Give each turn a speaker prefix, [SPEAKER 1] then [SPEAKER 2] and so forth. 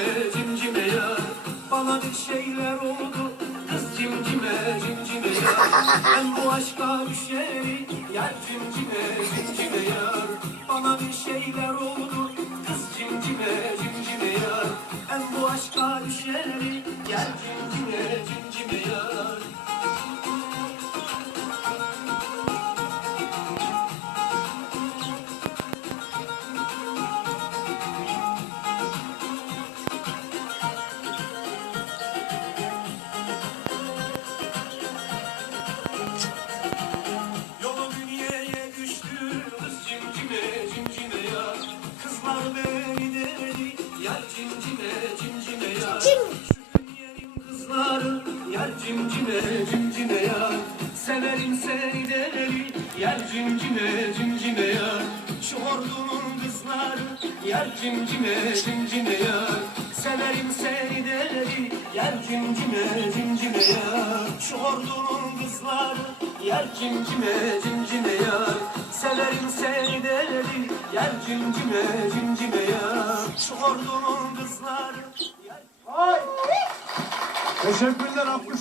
[SPEAKER 1] cimcime cimcime yar Bana bir şeyler oldu kız cimcime cimcime yar Ben bu aşka düşeli yar cimcime cimcime yar Bana bir şeyler oldu kız cimcime cimcime yar Ben bu aşka düşeli yar cimcime cimcime yar cimcime cimcime ya Severim seni deli yar cimcime cimcime ya Şu ordunun kızları yar cimcime cimcime ya Severim seni deli yar cimcime cimcime ya Şu ordunun kızları cimcime cimcime ya Severim deli yar cimcime cimcime ya. Şu ordunun kızları
[SPEAKER 2] Teşekkürler 60